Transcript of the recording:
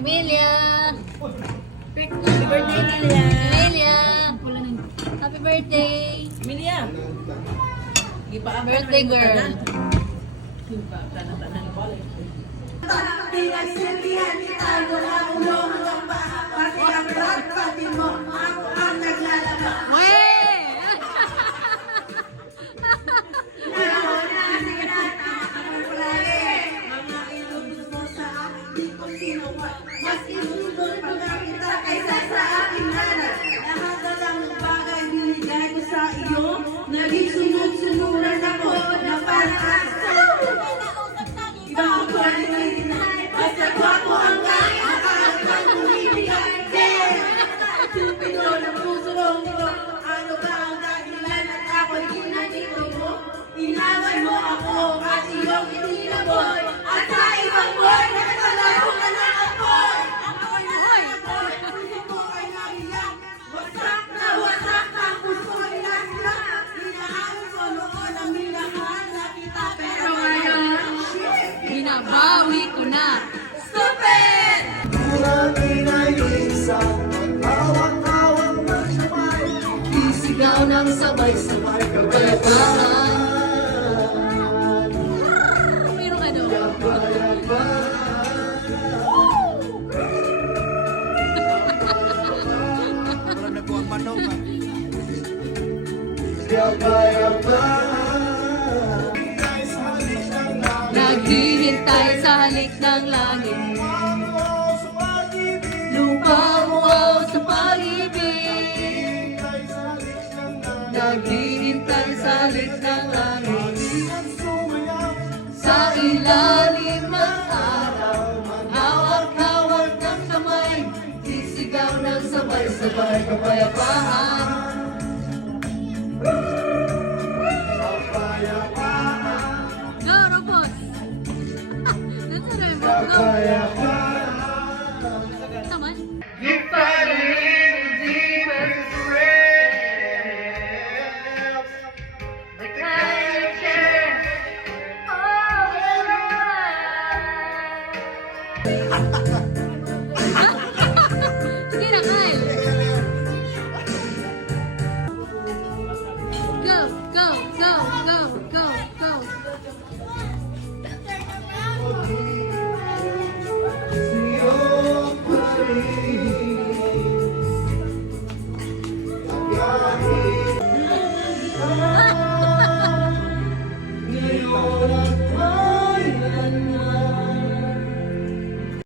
Emilia! Happy birthday, Emilia! Emilia! Happy birthday! Emilia! Birthday girl! Pinagsilbihan kita mula ulo hanggang paa, pati ang rat, pati mo, ako ang naglalaba. Weh! Sige na, tama ka palagi. Mga ilubos mo sa akin, di ko sinuwa. Mas isusod pa nga kita kaysa sa aking nanay. Lahat na lang ng bagay binigay ko sa iyo, naging sunod-sunuran ako na parang aso. Ibang kwality na, basta gwapo ang gaya, nakakang bumibigay. Stupido na puso ko, ano ba ang dahilan at ako'y ginanito mo? Inaway mo ako at iyong itinaboy, at sa ibang boy, nakatalaro ka na apoy. Ako'y nakapoy, puso ko ay naiyak, wasak na wasak ang puso ay nasiyak. Hinahanap ko noon ang minahal na kita, pero ngayon, Binabawi ko na! stupid! Kulang inayisang maghawak-hawak ng sabay, isigaw ng sabay-sabay kabayaban. Pero ano? Naghihintay sa halik ng langit. Lupa mo sa pag-ibig. Naghihintay sa halik ng langit. Sa ilalim ng araw, hawak-hawak ng kamay, sisigaw ng sabay-sabay kapayapaan. Go, Robot! That's what I'm Come on. You find me in the deepest depths. The kind of chance of your life.